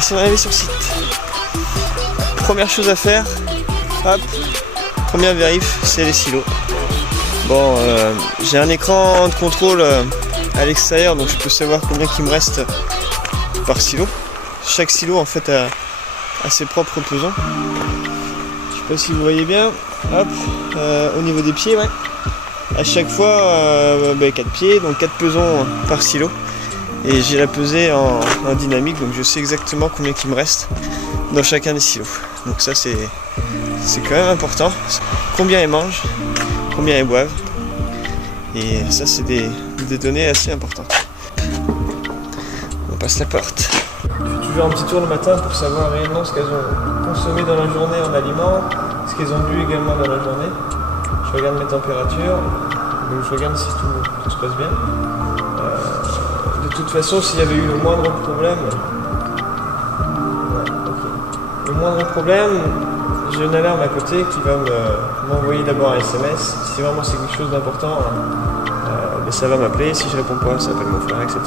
Ici on est arrivé sur site. Première chose à faire, hop, première vérif, c'est les silos. Bon, j'ai un écran de contrôle à l'extérieur, donc je peux savoir combien il me reste par silo. Chaque silo en fait a ses propres pesants. Je sais pas si vous voyez bien, hop, au niveau des pieds, ouais. À chaque fois, 4 pieds, donc 4 pesants par silo. Et j'ai la pesée en dynamique, donc je sais exactement combien il me reste dans chacun des silos. Donc ça c'est quand même important. Combien ils mangent, combien ils boivent. Et ça c'est des données assez importantes. On passe la porte. Je fais toujours un petit tour le matin pour savoir réellement ce qu'elles ont consommé dans la journée en aliments, ce qu'elles ont bu également dans la journée. Je regarde mes températures, donc je regarde si tout se passe bien. De toute façon, s'il y avait eu le moindre problème, le moindre problème, j'ai une alarme à côté qui va m'envoyer d'abord un SMS. Si vraiment c'est quelque chose d'important, ça va m'appeler. Si je réponds pas, ça appelle mon frère, etc.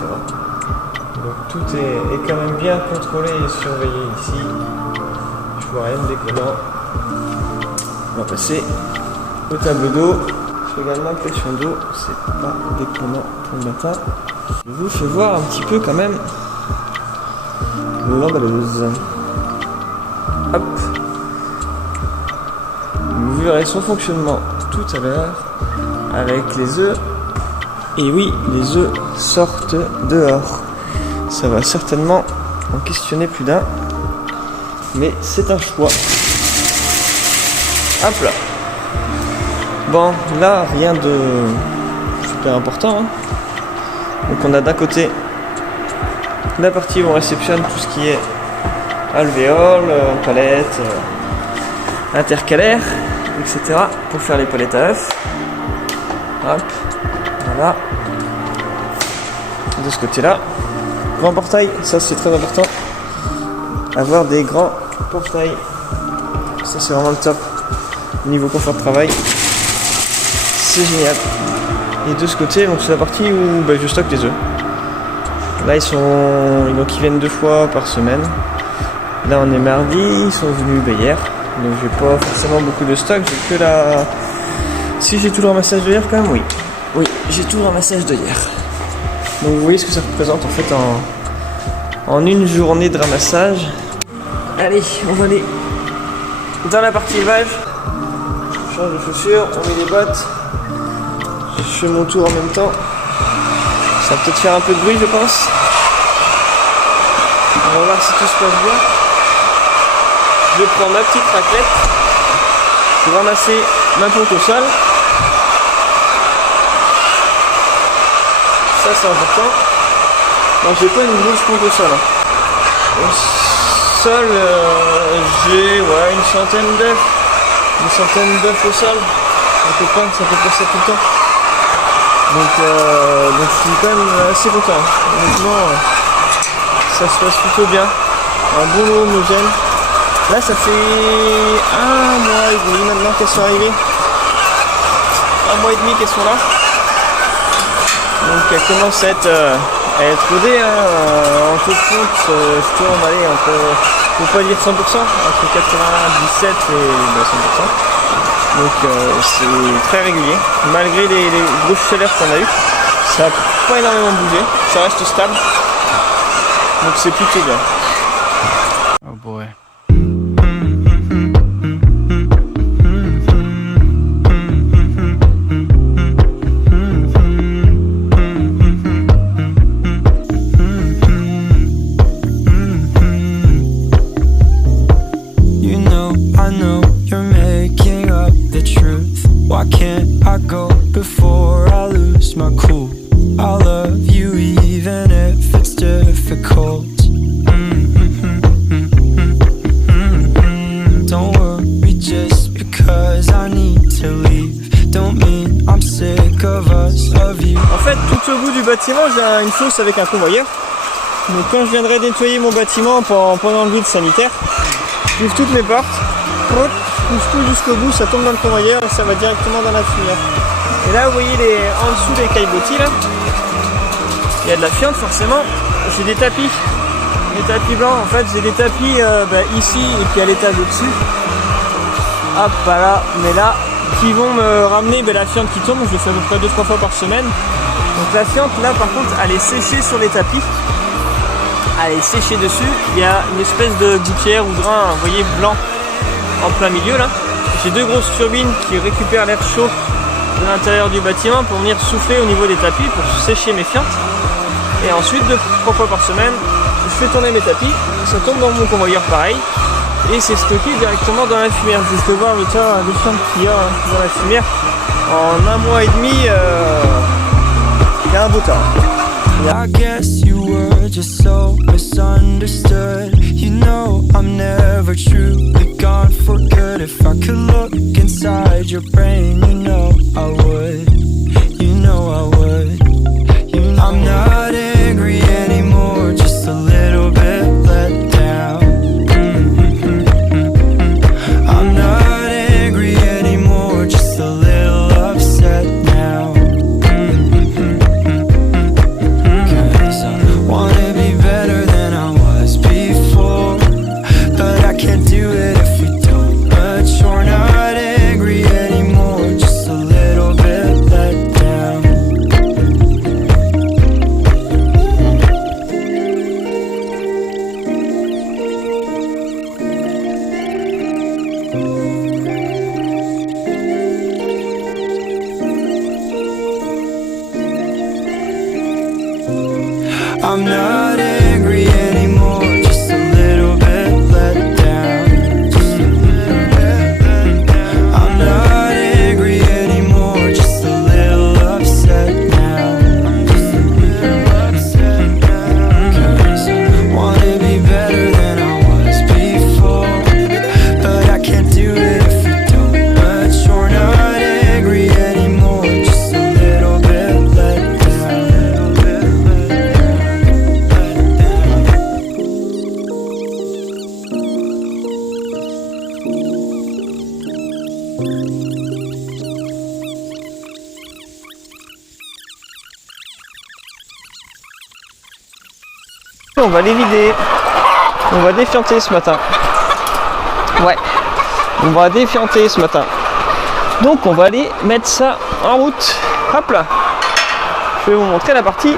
Donc tout est quand même bien contrôlé et surveillé ici. Je vois rien de déconnant. On va passer au tableau d'eau. Je regarde l'impression d'eau, c'est pas déconnant pour le matin. Je vous fais voir un petit peu quand même l'emballeuse. Hop. Vous verrez son fonctionnement tout à l'heure avec les œufs. Et oui, les œufs sortent dehors. Ça va certainement en questionner plus d'un. Mais c'est un choix. Hop là. Bon, là, rien de super important. Hein. Donc on a d'un côté la partie où on réceptionne tout ce qui est alvéole, palette, intercalaire, etc. pour faire les palettes à œufs. Hop, voilà. De ce côté-là, grand portail, ça c'est très important. Avoir des grands portails, ça c'est vraiment le top. Niveau confort de travail, c'est génial. Et de ce côté, donc c'est la partie où je stocke les œufs. Là ils viennent 2 fois par semaine. Là on est mardi, ils sont venus hier. Donc j'ai pas forcément beaucoup de stock, j'ai que la... Si j'ai tout le ramassage de hier quand même, oui. Oui, j'ai tout le ramassage de hier. Donc vous voyez ce que ça représente en fait en une journée de ramassage. Allez, on va aller dans la partie élevage. On change de chaussures, on met les bottes. Je fais mon tour en même temps. Ça va peut-être faire un peu de bruit, je pense. On va voir si tout se passe bien. Je prends ma petite raclette pour ramasser ma ponte au sol. Ça c'est important. Non, j'ai pas une grosse ponte au sol. Au sol, j'ai une centaine d'œufs. Une centaine d'œufs au sol. À peu près, ça peut passer tout le temps. Donc je suis quand même assez content. Honnêtement, ça se passe plutôt bien. Un bon lot homogène. Là, ça fait 1 mois et demi maintenant qu'elles sont arrivées. 1 mois et demi qu'elles sont là. Donc elles commencent à être rodées. En taux de compte, je tourne faut pas dire 100%, entre 97 et 100%. Donc c'est très régulier. Malgré les grosses chaleurs qu'on a eues, ça n'a pas énormément bougé, ça reste stable. Donc c'est plutôt bien. Oh boy. Why can't I go before I lose my cool? I love you even if it's difficult. Don't worry because I need to leave. Don't mean I'm sick of us, of you. En fait, tout au bout du bâtiment, j'ai une fosse avec un convoyeur. Donc quand je viendrai nettoyer mon bâtiment pendant le vide sanitaire, j'ouvre toutes mes portes, je pousse tout jusqu'au bout, ça tombe dans le convoyeur et ça va directement dans la fumière. Et là, vous voyez en dessous les caillebotis là, il y a de la fiente forcément. J'ai des tapis blancs. En fait, j'ai des tapis ici et puis à l'étage au-dessus. Hop, voilà, mais là, qui vont me ramener la fiente qui tombe. Je le fais à peu près 2-3 fois par semaine. Donc la fiente là, par contre, elle est séchée sur les tapis. Elle est séchée dessus. Il y a une espèce de gouttière ou drain, vous voyez, blanc en plein milieu là. J'ai 2 grosses turbines qui récupèrent l'air chaud de l'intérieur du bâtiment pour venir souffler au niveau des tapis pour sécher mes fientes. Et ensuite, 2-3 fois par semaine, je fais tourner mes tapis, ça tombe dans mon convoyeur pareil, et c'est stocké directement dans la fumière. Je peux voir le tas de fientes qu'il y a dans la fumière. En 1 mois et demi, il y a un beau tas. I guess you were just so misunderstood. You know I'm never truly gone for good. If I could look inside your brain, you know I would. You know I would. I'm not angry anymore, just a little bit let down. I'm not angry anymore, just a little upset now. Cause I wanna be better than I was before, but I can't do it if you don't. But you're not angry anymore, just a little bit let down. I'm not angry anymore, just a little bit let down. Just a little bit let down. I'm not angry anymore, just a little upset now. I'm just a little upset now. Cause I wanna be better than I was before, but I can't do it if you don't. But you're not angry anymore, just a little bit let down. On va les vider. On va défianter ce matin. Ouais. On va défianter ce matin. Donc on va aller mettre ça en route. Hop là. Je vais vous montrer la partie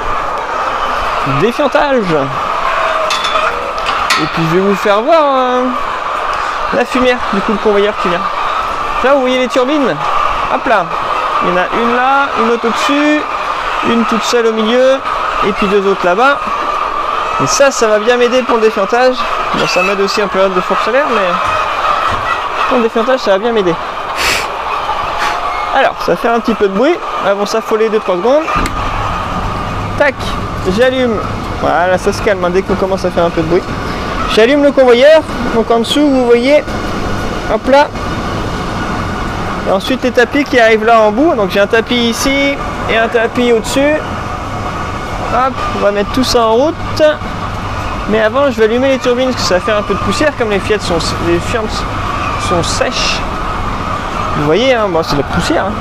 défiantage. Et puis je vais vous faire voir la fumière, du coup le convoyeur qui vient. Là vous voyez les turbines. Hop là. Il y en a une là, une autre au-dessus, une toute seule au milieu, et puis 2 autres là-bas. Et ça va bien m'aider pour le défiantage. Bon, ça m'aide aussi en période de forte chaleur, mais pour le défiantage, ça va bien m'aider. Alors, ça fait un petit peu de bruit. Elles vont s'affoler 2-3 secondes. Tac, j'allume. Voilà, ça se calme hein, dès qu'on commence à faire un peu de bruit. J'allume le convoyeur. Donc en dessous, vous voyez, hop là. Et ensuite les tapis qui arrivent là en bout. Donc j'ai un tapis ici et un tapis au-dessus. Hop, on va mettre tout ça en route. Mais avant, je vais allumer les turbines parce que ça va faire un peu de poussière comme les fientes sont sèches. Vous voyez, hein, bon, c'est de la poussière. Hein.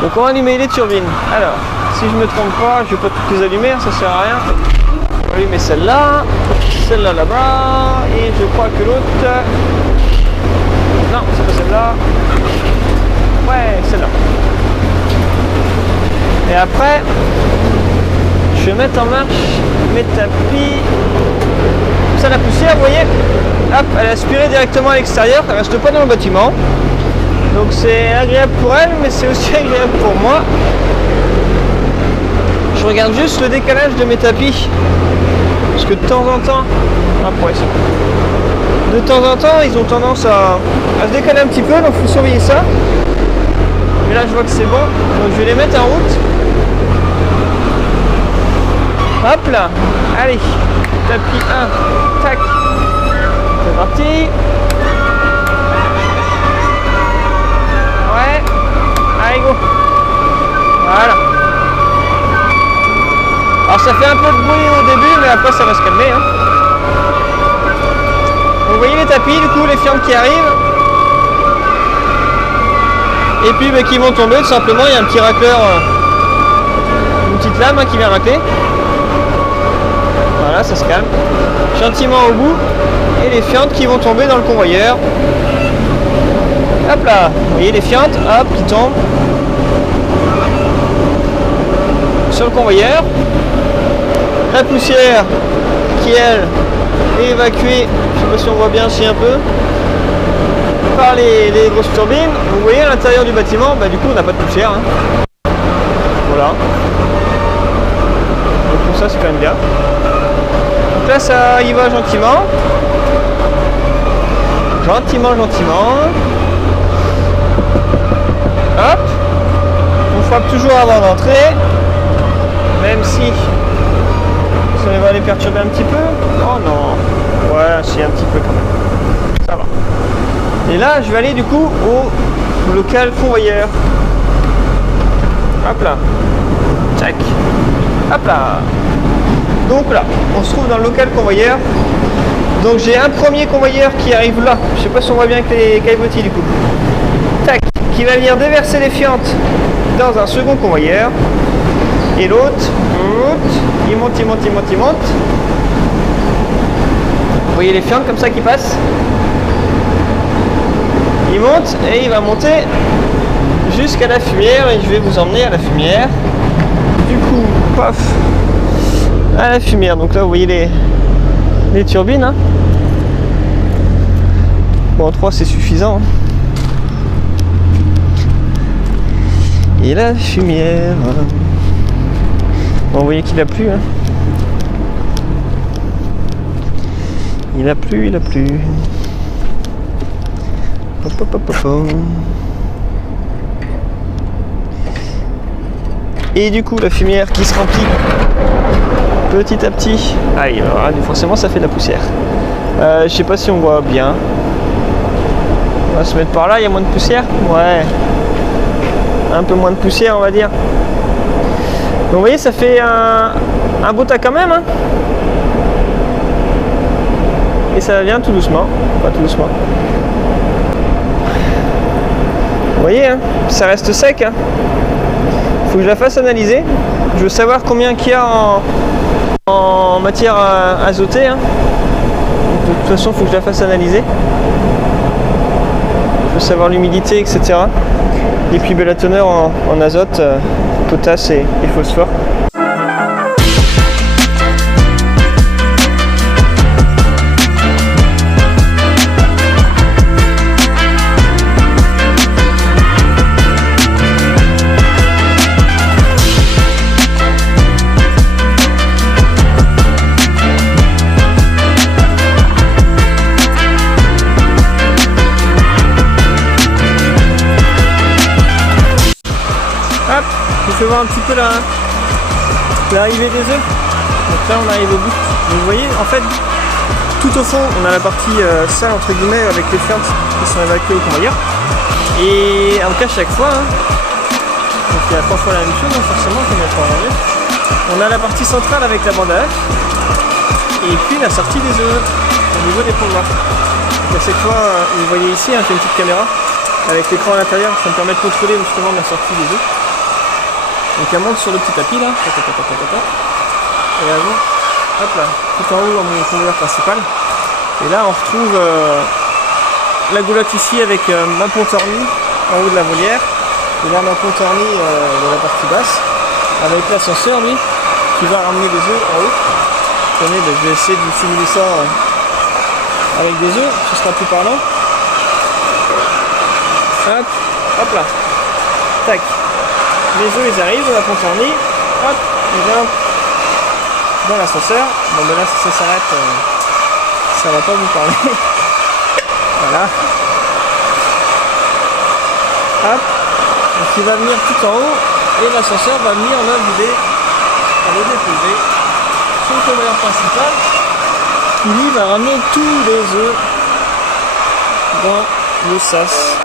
Donc on va allumer les turbines. Alors, si je me trompe pas, je vais pas toutes les allumer, ça sert à rien. On va allumer celle-là, celle-là là-bas, et je crois que l'autre... Non, c'est pas celle-là. Ouais, celle-là. Et après, je vais mettre en marche mes tapis. Ça, la poussière, vous voyez, hop, elle est aspirée directement à l'extérieur, elle reste pas dans le bâtiment. Donc c'est agréable pour elle, mais c'est aussi agréable pour moi. Je regarde juste le décalage de mes tapis. Parce que de temps en temps, de temps en temps, ils ont tendance à se décaler un petit peu, donc il faut surveiller ça. Mais là, je vois que c'est bon, donc je vais les mettre en route. Hop là, allez, tapis 1, tac, c'est parti. Ouais, ça fait un peu de bruit au début, mais après ça va se calmer. Hein. Vous voyez les tapis, du coup, les fientes qui arrivent. Et puis bah, qui vont tomber tout simplement. Il y a un petit racleur, une petite lame hein, qui vient racler. Voilà, ça se calme. Gentiment au bout. Et les fientes qui vont tomber dans le convoyeur. Hop là, vous voyez les fientes, hop, qui tombent sur le convoyeur. La poussière qui elle est évacuée, je sais pas si on voit bien ici un peu, par les grosses turbines. Vous voyez à l'intérieur du bâtiment, bah, du coup on n'a pas de poussière. Hein. Voilà. Donc pour ça c'est quand même bien. Donc là ça y va gentiment. Gentiment. Hop. On frappe toujours avant d'entrer. Même si ça va les perturber un petit peu. Oh non. Ouais, c'est un petit peu quand même. Ça va. Et là, je vais aller du coup au local convoyeur. Hop là. Tac. Hop là. Donc là, on se trouve dans le local convoyeur. Donc j'ai un premier convoyeur qui arrive là. Je sais pas si on voit bien avec les caillebotis du coup. Tac. Qui va venir déverser les fientes dans un second convoyeur. Et l'autre, il monte. Vous voyez les fientes comme ça qui passent. Il monte et il va monter jusqu'à la fumière et je vais vous emmener à la fumière. Du coup, paf, à la fumière. Donc là, vous voyez les turbines. Hein. Bon, 3 c'est suffisant. Hein. Et la fumière. Bon, vous voyez qu'il a plu. Hein. Il a plu. Et du coup, la fumière qui se remplit petit à petit. Ah, forcément, ça fait de la poussière. Je sais pas si on voit bien. On va se mettre par là, il y a moins de poussière. Ouais. Un peu moins de poussière, on va dire. Donc, vous voyez, ça fait un beau tas quand même. Hein. Et ça vient tout doucement. Pas tout doucement. Vous voyez, hein, ça reste sec. Hein. Faut que je la fasse analyser. Je veux savoir combien qu'il y a en matière azotée. Hein. De toute façon, il faut que je la fasse analyser. Je veux savoir l'humidité, etc. Et puis la teneur en azote, potasse et phosphore. Je vais voir un petit peu l'arrivée des œufs. Donc là on arrive au bout. Donc vous voyez en fait tout au fond on a la partie sale entre guillemets avec les fientes qui sont évacuées au convoyeur. Et en cas chaque fois, hein, donc il y a 3 fois la même chose, hein, forcément je vais mettre en enlever. On a la partie centrale avec la bande à œufs et puis la sortie des œufs au niveau des ponts noirs. Donc à cette fois, vous voyez ici, hein, j'ai une petite caméra avec l'écran à l'intérieur, ça me permet de contrôler justement la sortie des œufs. Donc elle monte sur le petit tapis là, et elle monte, hop là, tout en haut dans mon convoyeur principal. Et là on retrouve la goulotte ici avec ma ponte ornie en haut de la volière. Et là ma ponte ornie de la partie basse, avec l'ascenseur lui, qui va ramener des œufs en haut. Tenez, je vais essayer de vous simuler ça avec des œufs, ce sera plus parlant. Hop là, tac. Les œufs ils arrivent, la ponte ornie, hop, ils viennent dans l'ascenseur. Bon ben là si ça s'arrête, ça va pas vous parler. Voilà. Hop, donc il va venir tout en haut et l'ascenseur va venir là vider, aller déposer sur le convoyeur principal qui lui va ramener tous les œufs dans le sas.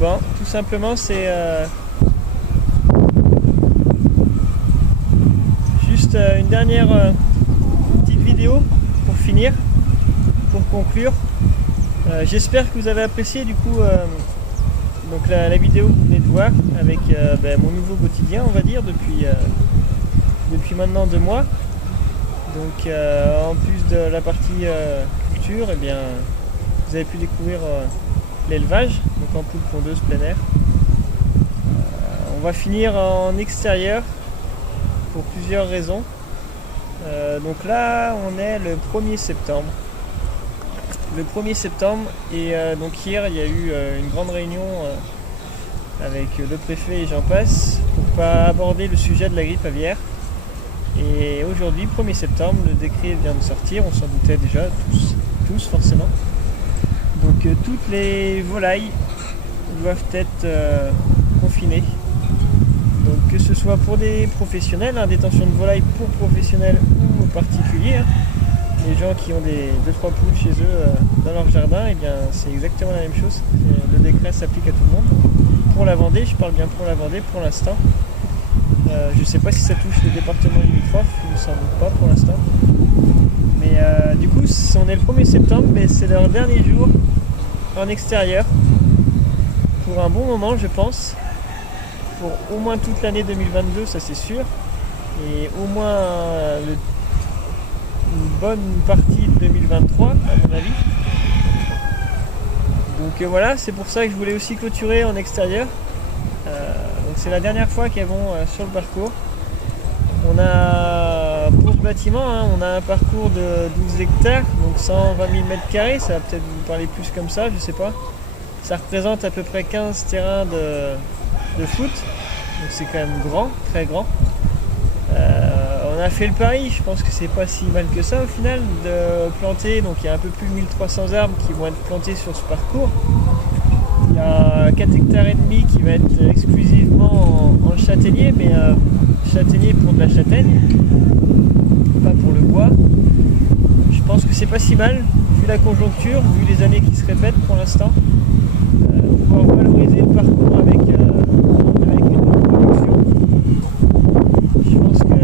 Bon, tout simplement, c'est juste une dernière petite vidéo pour finir, pour conclure. J'espère que vous avez apprécié du coup donc la vidéo que vous venez de voir avec mon nouveau quotidien, on va dire, depuis maintenant 2 mois. Donc en plus de la partie culture, eh bien, vous avez pu découvrir l'élevage, donc en poule pondeuse plein air. On va finir en extérieur pour plusieurs raisons. Donc là, on est le 1er septembre. Le 1er septembre, et donc hier, il y a eu une grande réunion avec le préfet et j'en passe pour pas aborder le sujet de la grippe aviaire. Et aujourd'hui, 1er septembre, le décret vient de sortir, on s'en doutait déjà, tous forcément. Donc toutes les volailles doivent être confinées. Donc que ce soit pour des professionnels, détention de volailles pour professionnels ou particuliers, les gens qui ont des 2-3 poules chez eux dans leur jardin, eh bien c'est exactement la même chose. Le décret s'applique à tout le monde. Pour la Vendée, je parle bien pour la Vendée pour l'instant. Je ne sais pas si ça touche les départements limitrophes, il ne me semble pas pour l'instant. Mais du coup, on est le 1er septembre, mais c'est leur dernier jour en extérieur pour un bon moment, je pense. Pour au moins toute l'année 2022, ça c'est sûr. Et au moins une bonne partie de 2023, à mon avis. Donc voilà, c'est pour ça que je voulais aussi clôturer en extérieur. Donc c'est la dernière fois qu'elles vont sur le parcours. On a, pour ce bâtiment, on a un parcours de 12 hectares, donc 120 000 m², ça va peut-être vous parler plus comme ça, je sais pas. Ça représente à peu près 15 terrains de foot, donc c'est quand même grand, très grand. On a fait le pari, je pense que c'est pas si mal que ça au final, de planter, donc il y a un peu plus de 1300 arbres qui vont être plantés sur ce parcours. Il y a 4 hectares et demi qui va être exclusivement en châtaignier, mais châtaignier pour de la châtaigne, pas pour le bois. Je pense que c'est pas si mal, vu la conjoncture, vu les années qui se répètent pour l'instant. Pouvoir valoriser le parcours avec une production. Je pense qu'on a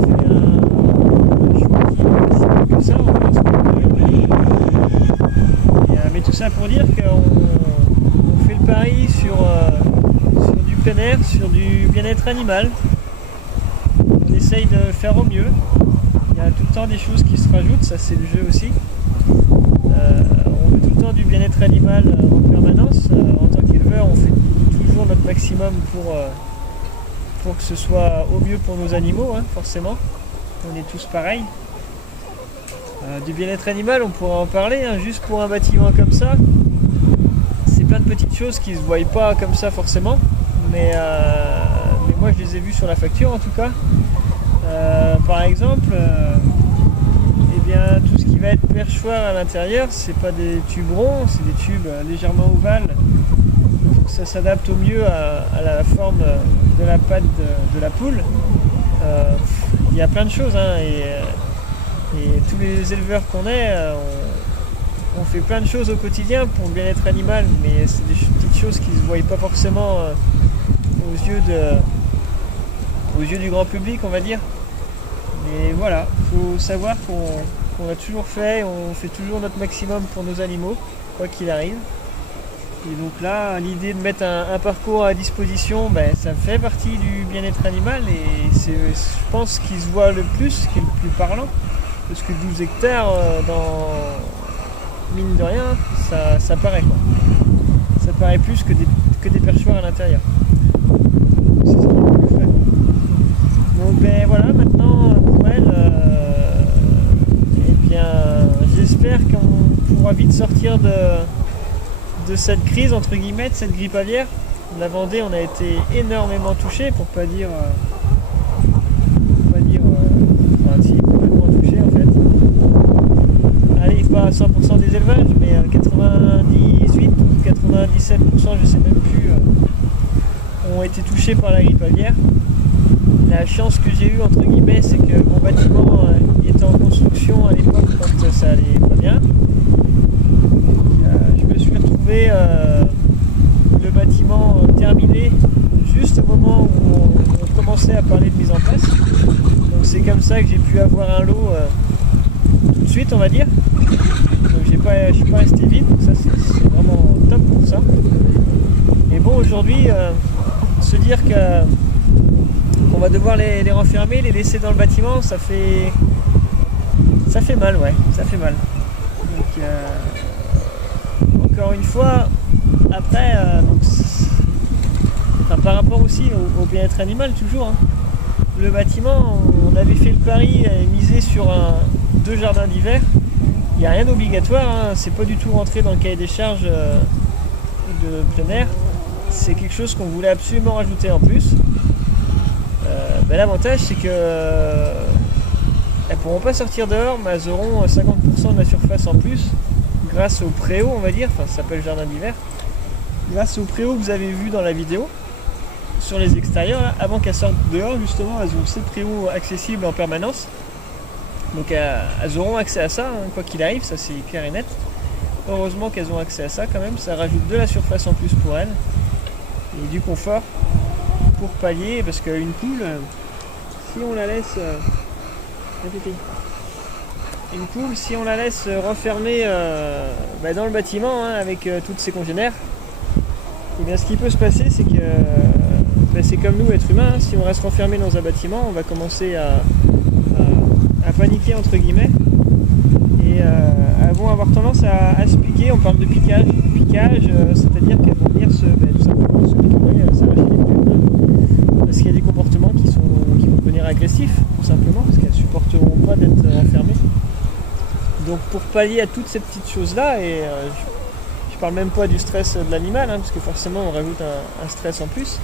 fait un choix qui est pas si mal que ça, on va se mais tout ça pour dire qu'on fait le pari sur du plein air, sur du bien-être animal. On essaye de faire au mieux. Il y a tout le temps des choses qui se rajoutent, ça c'est le jeu aussi. On veut tout le temps du bien-être animal en permanence. En tant qu'éleveur, on fait toujours notre maximum pour que ce soit au mieux pour nos animaux, forcément. On est tous pareils. Du bien-être animal, on pourra en parler, juste pour un bâtiment comme ça. C'est plein de petites choses qui ne se voient pas comme ça forcément, mais moi je les ai vues sur la facture en tout cas. Par exemple, eh bien, tout ce qui va être perchoir à l'intérieur, c'est pas des tubes ronds, c'est des tubes légèrement ovales. Donc ça s'adapte au mieux à la forme de la patte de la poule. Il y a plein de choses, et tous les éleveurs qu'on est, on fait plein de choses au quotidien pour le bien-être animal, mais c'est des petites choses qui ne se voient pas forcément aux yeux du grand public, on va dire. Mais voilà, il faut savoir qu'on a toujours fait, on fait toujours notre maximum pour nos animaux, quoi qu'il arrive. Et donc là, l'idée de mettre un parcours à disposition, ça fait partie du bien-être animal et c'est, je pense, ce qui se voit le plus, qui est le plus parlant. Parce que 12 hectares, mine de rien, ça paraît quoi. Ça paraît plus que des perchoirs à l'intérieur. C'est ce qui est le plus frais. Donc voilà, maintenant pour elle, j'espère qu'on pourra vite sortir de cette crise, entre guillemets, de cette grippe aviaire. La Vendée, on a été énormément touché, pour pas dire si, complètement touché en fait. 100% des élevages, mais 98 ou 97%, je sais même plus, ont été touchés par la grippe aviaire. La chance que j'ai eue, entre guillemets, c'est que mon bâtiment était en construction à l'époque quand ça allait pas bien. Je me suis retrouvé le bâtiment terminé juste au moment où on commençait à parler de mise en place. Donc c'est comme ça que j'ai pu avoir un lot tout de suite, on va dire. Donc je suis pas resté vide, donc ça c'est vraiment top pour ça. Et bon, aujourd'hui, se dire qu'on va devoir les renfermer, les laisser dans le bâtiment, ça fait mal, ouais, ça fait mal. Donc encore une fois, après, par rapport aussi au bien-être animal, toujours, hein. Le bâtiment, on avait fait le pari et misé sur 2 jardins d'hiver. Il n'y a rien d'obligatoire, hein. C'est pas du tout rentré dans le cahier des charges de plein air. C'est quelque chose qu'on voulait absolument rajouter en plus. L'avantage, c'est que elles pourront pas sortir dehors, mais elles auront 50% de la surface en plus grâce au préau, on va dire. Enfin, ça s'appelle jardin d'hiver. Grâce au préau que vous avez vu dans la vidéo sur les extérieurs, là, avant qu'elles sortent dehors, justement, elles ont ces préaux accessibles en permanence. Donc elles auront accès à ça, hein, quoi qu'il arrive, ça c'est clair et net. Heureusement qu'elles ont accès à ça quand même, ça rajoute de la surface en plus pour elles et du confort pour pallier, parce qu'une poule, si on la laisse renfermer dans le bâtiment, hein, avec toutes ses congénères, et bien ce qui peut se passer, c'est que c'est comme nous, êtres humains, hein, si on reste renfermé dans un bâtiment, on va commencer à paniquer entre guillemets, et elles vont avoir tendance à se piquer. On parle de piquage, c'est-à-dire qu'elles vont venir tout simplement se piquer, s'arracher les plumes, parce qu'il y a des comportements qui vont devenir agressifs, tout simplement, parce qu'elles ne supporteront pas d'être enfermées. Donc pour pallier à toutes ces petites choses-là, et je parle même pas du stress de l'animal, hein, parce que forcément on rajoute un stress en plus,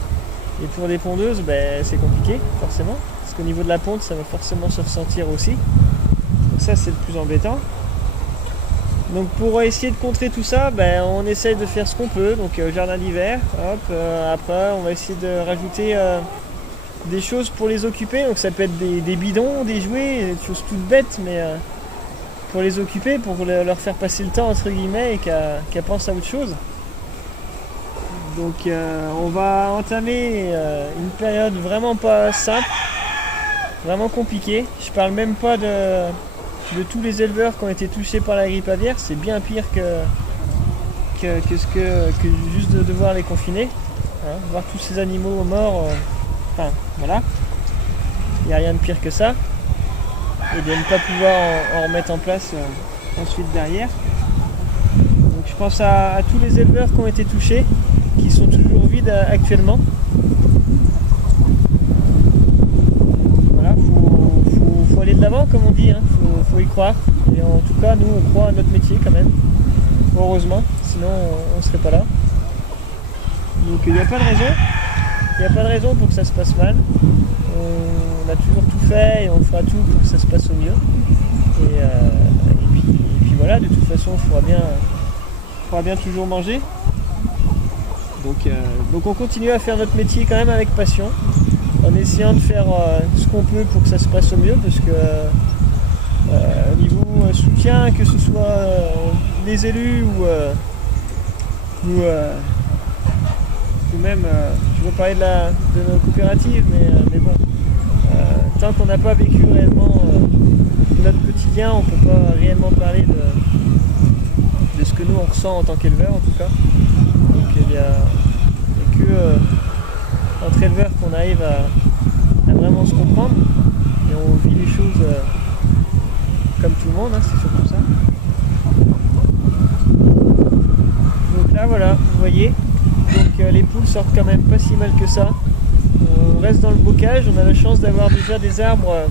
et pour les pondeuses, c'est compliqué, forcément. Parce qu'au niveau de la ponte, ça va forcément se ressentir aussi. Donc ça, c'est le plus embêtant. Donc pour essayer de contrer tout ça, on essaye de faire ce qu'on peut. Donc jardin d'hiver, après on va essayer de rajouter des choses pour les occuper. Donc ça peut être des bidons, des jouets, des choses toutes bêtes, mais pour les occuper, pour leur faire passer le temps entre guillemets et qu'elles pensent à autre chose. Donc on va entamer une période vraiment pas simple, vraiment compliquée. Je parle même pas de tous les éleveurs qui ont été touchés par la grippe aviaire, c'est bien pire que juste de devoir les confiner, hein, voir tous ces animaux morts, voilà, il n'y a rien de pire que ça, et de ne pas pouvoir en remettre en place ensuite derrière. Donc je pense à tous les éleveurs qui ont été touchés, qui sont toujours vides actuellement. Voilà, faut aller de l'avant comme on dit, hein. Faut y croire. Et en tout cas, nous on croit à notre métier quand même. Heureusement, sinon on ne serait pas là. Donc il n'y a pas de raison. Il n'y a pas de raison pour que ça se passe mal. On a toujours tout fait et on fera tout pour que ça se passe au mieux. Et puis voilà, de toute façon il faudra bien toujours manger. Donc on continue à faire notre métier quand même avec passion, en essayant de faire ce qu'on peut pour que ça se passe au mieux, parce que au niveau soutien, que ce soit les élus ou même, je veux parler de nos coopératives, mais bon, tant qu'on n'a pas vécu réellement notre quotidien, on ne peut pas réellement parler de ce que nous on ressent en tant qu'éleveur en tout cas. Donc il n'y a que entre éleveurs qu'on arrive à vraiment se comprendre, et on vit les choses comme tout le monde, hein, c'est surtout ça. Donc là voilà, vous voyez, donc les poules sortent quand même pas si mal que ça. On reste dans le bocage, on a la chance d'avoir déjà des arbres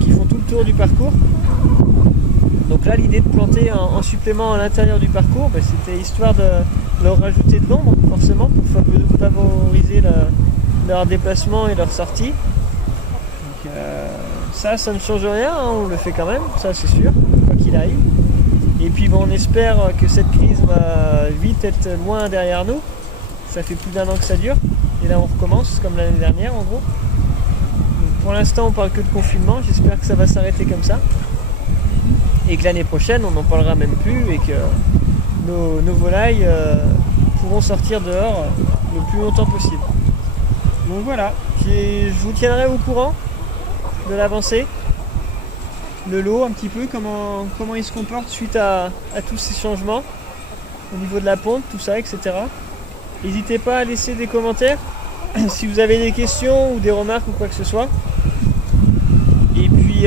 qui font tout le tour du parcours. Donc là l'idée de planter en supplément à l'intérieur du parcours, c'était histoire de leur rajouter de l'ombre forcément pour favoriser leur déplacement et leur sortie. Donc ça ne change rien, hein, on le fait quand même, ça c'est sûr, quoi qu'il arrive. Et puis bon, on espère que cette crise va vite être loin derrière nous. Ça fait plus d'1 an que ça dure, et là on recommence comme l'année dernière en gros. Donc, pour l'instant on parle que de confinement, j'espère que ça va s'arrêter comme ça. Et que l'année prochaine on n'en parlera même plus et que nos volailles pourront sortir dehors le plus longtemps possible. Donc voilà, je vous tiendrai au courant de l'avancée, le lot un petit peu, comment il se comporte suite à tous ces changements au niveau de la ponte, tout ça, etc. N'hésitez pas à laisser des commentaires si vous avez des questions ou des remarques ou quoi que ce soit. Et puis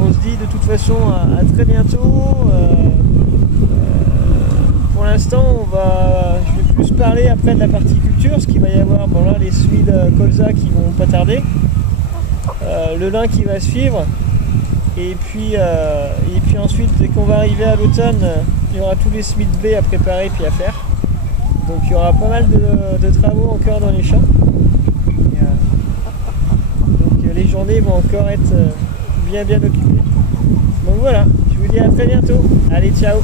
on se dit de toute façon à très bientôt. Pour l'instant je vais plus parler après de la partie culture, ce qu'il va y avoir, bon là les suides colza qui vont pas tarder, le lin qui va suivre, et puis ensuite dès qu'on va arriver à l'automne, il y aura tous les semis de blé à préparer puis à faire. Donc il y aura pas mal de travaux encore dans les champs. Donc les journées vont encore être bien occupées. Donc voilà, je vous dis à très bientôt. Allez, ciao!